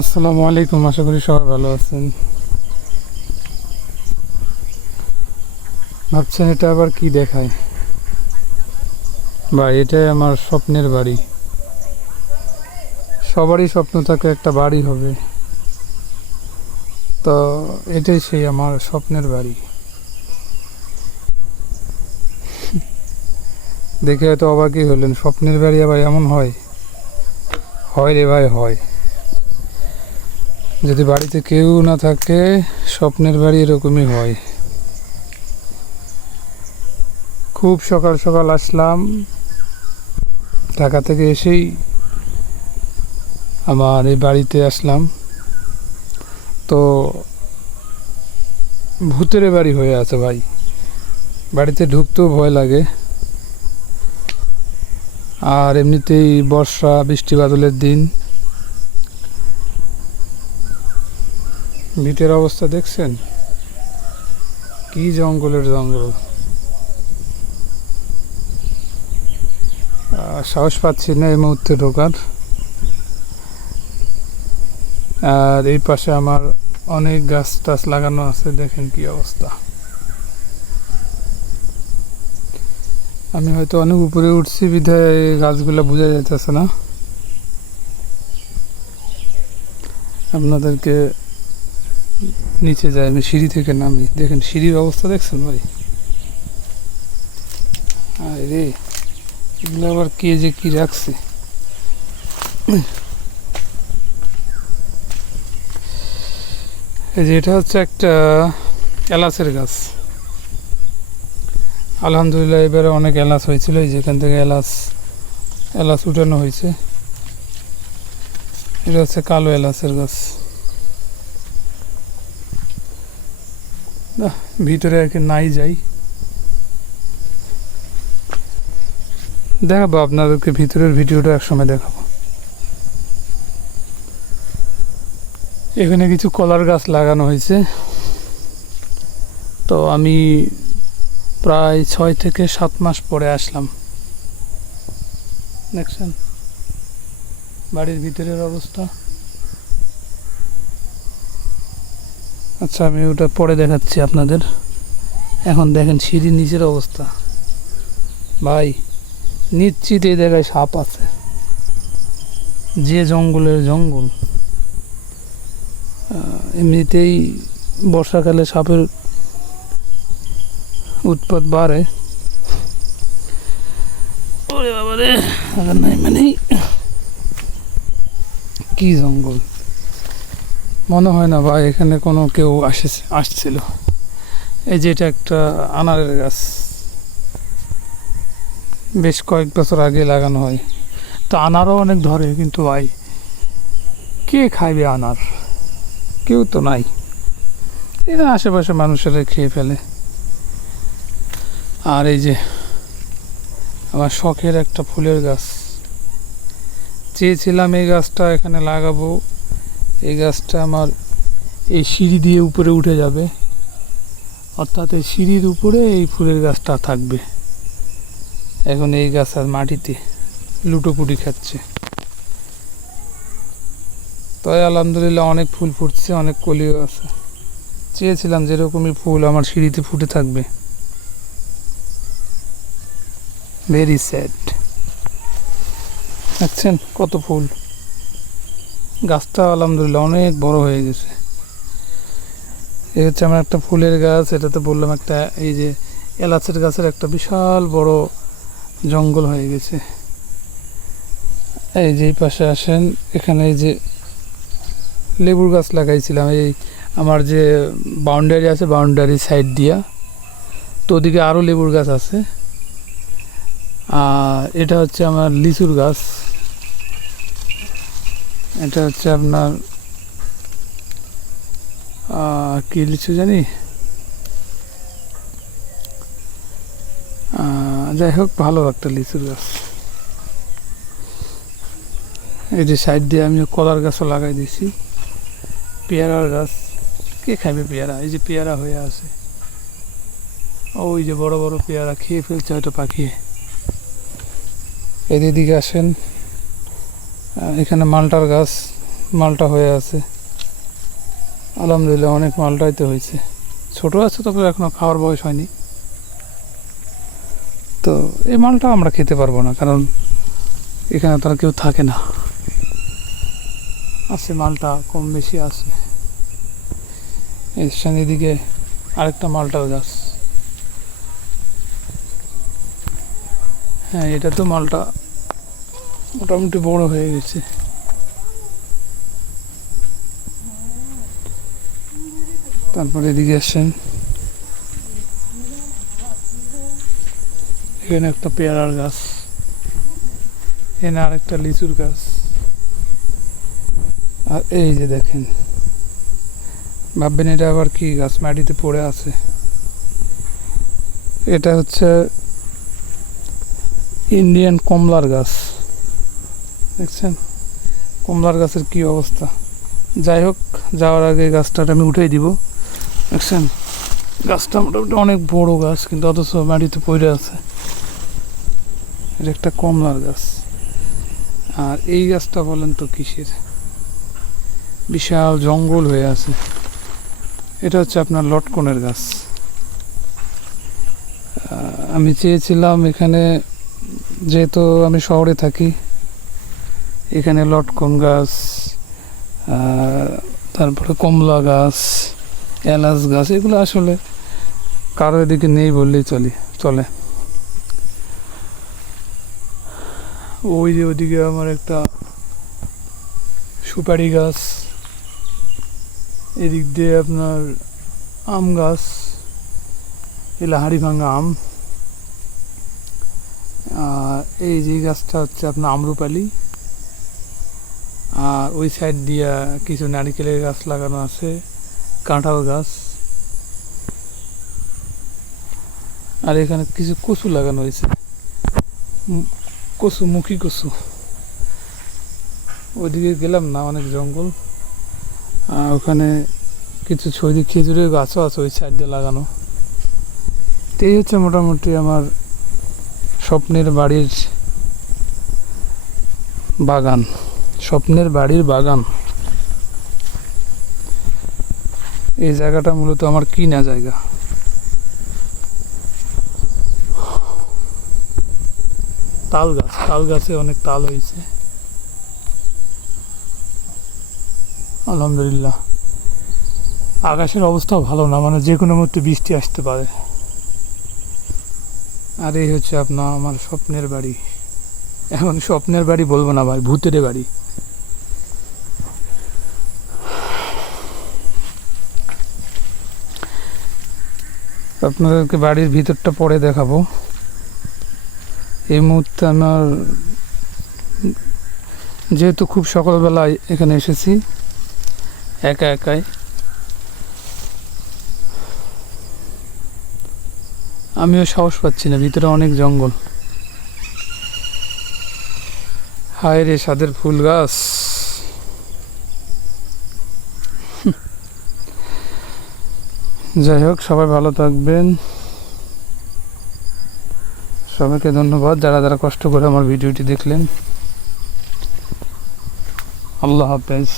আসসালামু আলাইকুম, আশা করি সবাই ভালো আছেন। ভাবছেন এটা আবার কি দেখায়? ভাই, এটাই আমার স্বপ্নের বাড়ি। সবারই স্বপ্ন থাকে একটা বাড়ি হবে, তো এটাই সেই আমার স্বপ্নের বাড়ি। দেখে হয়তো অবাকই হলেন, স্বপ্নের বাড়ি আবার এমন হয়? হয় রে ভাই, হয়। যদি বাড়িতে কেউ না থাকে, স্বপ্নের বাড়ি এরকমই হয়। খুব সকাল সকাল আসলাম ঢাকা থেকে, এসেই আমার এই বাড়িতে আসলাম। তো ভূতের বাড়ি হয়ে আছে ভাই, বাড়িতে ঢুকতেও ভয় লাগে। আর এমনিতেই বর্ষা বৃষ্টি বাদলের দিন, ভিতের অবস্থা দেখছেন কি জঙ্গলের জঙ্গল। সাহস পাচ্ছি না এই মুহূর্তে ঢোকার। আর এই পাশে আমার অনেক গাছ টাছ লাগানো আছে, দেখেন কি অবস্থা। আমি হয়তো অনেক উপরে উঠছি বিধায় গাছগুলো বোঝা যাইতেছে না আপনাদেরকে। নিচে যাই, আমি সিঁড়ি থেকে নামি, দেখেন সিঁড়ির অবস্থা দেখছেন ভাই। আরে এগুলো আবার কে যে কি রাখছে। এই যে এটা হচ্ছে একটা এলাচের গাছ। আলহামদুলিল্লাহ এবারে অনেক এলাচ হয়েছিল, এই যেখান থেকে এলাচ এলাচ উঠানো হয়েছে। এটা হচ্ছে কালো এলাচের গাছ। ভিতরে আর কি নাই যাই, দেখাবো আপনাদেরকে, ভিতরের ভিডিওটা একসময় দেখাবো। এখানে কিছু কলার গাছ লাগানো হয়েছে। তো আমি প্রায় 6 থেকে 7 মাস পরে আসলাম। দেখছেন বাড়ির ভিতরের অবস্থা। আচ্ছা, আমি ওটা পরে দেখাচ্ছি আপনাদের। এখন দেখেন সিঁড়ির নিচের অবস্থা ভাই, নিশ্চিত এই জায়গায় সাপ আছে। যে জঙ্গলের জঙ্গল, এমনিতেই বর্ষাকালে সাপের উৎপাত বাড়ে। ওরে বাবা রে, নাই মানে কি জঙ্গল, মনে হয় না ভাই এখানে কোনো কেউ আসছিল। এই যে এটা একটা আনারের গাছ, বেশ কয়েক বছর আগে লাগানো হয়। তো আনারও অনেক ধরে, কিন্তু ভাই কে খাইবে আনার? কেউ তো নাই। এখানে আশেপাশে মানুষেরা খেয়ে ফেলে। আর এই যে আমার শখের একটা ফুলের গাছ, চেয়েছিলাম এই গাছটা এখানে লাগাবো। এই গাছটা আমার এই সিঁড়ি দিয়ে উপরে উঠে যাবে, অর্থাৎ এই সিঁড়ির উপরে এই ফুলের গাছটা থাকবে। এখন এই গাছ আর মাটিতে লুটোপুটি খাচ্ছে। তাই আলহামদুলিল্লাহ অনেক ফুল ফুটছে, অনেক কলিও আছে। চেয়েছিলাম যেরকমই ফুল আমার সিঁড়িতে ফুটে থাকবে। Very sad. দেখছেন কত ফুল। গাছটা আলহামদুলিল্লাহ অনেক বড় হয়ে গেছে। এই হচ্ছে আমার একটা ফুলের গাছ, এটাতে বললাম একটা এই যে এলাচের গাছের একটা বিশাল বড় জঙ্গল হয়ে গেছে। এই যে এই পাশে আসেন, এখানে এই যে লেবুর গাছ লাগাইছিলাম, এই আমার যে বাউন্ডারি আছে, বাউন্ডারি সাইড দিয়া, তো ওদিকে আরও লেবুর গাছ আছে। আর এটা হচ্ছে আমার লিচুর গাছ। এটা হচ্ছে আপনার কি লিচু জানি, যাই হোক ভালো একটা লিচুর গাছ। এই যে সাইড দিয়ে আমি কলার গাছও লাগাই দিয়েছি। পেয়ারার গাছ, কে খাইবে পেয়ারা? এই যে পেয়ারা হয়ে আছে, ওই যে বড় বড় পেয়ারা খেয়ে ফেলছে হয়তো পাখি। এদিকে আসেন, এখানে মালটার গাছ মালটা হয়ে আছে। আলহামদুলিল্লাহ অনেক মালটাই তো হয়েছে। ছোট আছে, তবে এখনো খাওয়ার বয়স হয়নি। তো এই মালটা আমরা খেতে পারবো না, কারণ এখানে তো আর কেউ থাকে না। আছে মালটা কম বেশি আছে। এর সঙ্গে এদিকে আরেকটা মালটাও গাছ। হ্যাঁ, এটা তো মালটা মোটামুটি বড় হয়ে গেছে। তারপরে এদিকে আসেন, এখানে একটা পেয়ারার গাছ, এখানে আরেকটা লিচুর গাছ। আর এই যে দেখেন, ভাববেন এটা আবার কি গাছ, মাটিতে পড়ে আছে। এটা হচ্ছে ইন্ডিয়ান কমলার গাছ। দেখছেন কমলার গাছের কি অবস্থা। যাই হোক, যাওয়ার আগে গাছটা আমি উঠাই দিব। দেখছেন গাছটা মোটামুটি অনেক বড় গাছ, কিন্তু অথচ মাটিতে পড়ে আছে। এটা একটা কমলার গাছ। আর এই গাছটা বলেন তো কিসের, বিশাল জঙ্গল হয়ে আছে। এটা হচ্ছে আপনার লটকনের গাছ। আমি চেয়েছিলাম এখানে, যেহেতু আমি শহরে থাকি, এখানে লটকন গাছ, তারপরে কমলা গাছ, এলাচ গাছ, এগুলো আসলে কারো এদিকে নেই বললেই চলে। ওই যে ওদিকে আমার একটা সুপারি গাছ, এদিক দিয়ে আপনার আম গাছ, এলা হাড়ি ভাঙা আম। এই যে গাছটা হচ্ছে আপনার আম্রপালি। আর ওই সাইড দিয়া কিছু নারিকেলের গাছ লাগানো আছে, কাঁঠাল গাছ। আর এখানে কিছু কচু লাগানো হয়েছে, কচু, মুখী কচু। ওইদিকে গেলাম না, অনেক জঙ্গল। ওখানে কিছু ছড়ি খেজুরের গাছও আছে ওই সাইড দিয়ে লাগানো। তো এই হচ্ছে মোটামুটি আমার স্বপ্নের বাড়ির বাগান। স্বপ্নের বাড়ির বাগান। এই জায়গাটা মূলত আমার কিনা জায়গা। তাল গাছে অনেক তাল হয়েছে আলহামদুলিল্লাহ। আকাশের অবস্থাও ভালো না, মানে যে কোনো মুহূর্তে বৃষ্টি আসতে পারে। আর এই হচ্ছে আপনার আমার স্বপ্নের বাড়ি। এখন স্বপ্নের বাড়ি বলবো না ভাই, ভূতের বাড়ি। আপনাদেরকে বাড়ির ভিতরটা পরে দেখাবো। এই মুহূর্তে আমার, যেহেতু খুব সকালবেলায় এখানে এসেছি একাই, আমিও সাহস পাচ্ছি না, ভিতরে অনেক জঙ্গল। হায় রে সাদের ফুল গাছ। যাই হোক, সবাই ভালো থাকবেন। সবাইকে ধন্যবাদ যারা কষ্ট করে আমার ভিডিওটি দেখলেন। আল্লাহ হাফেজ।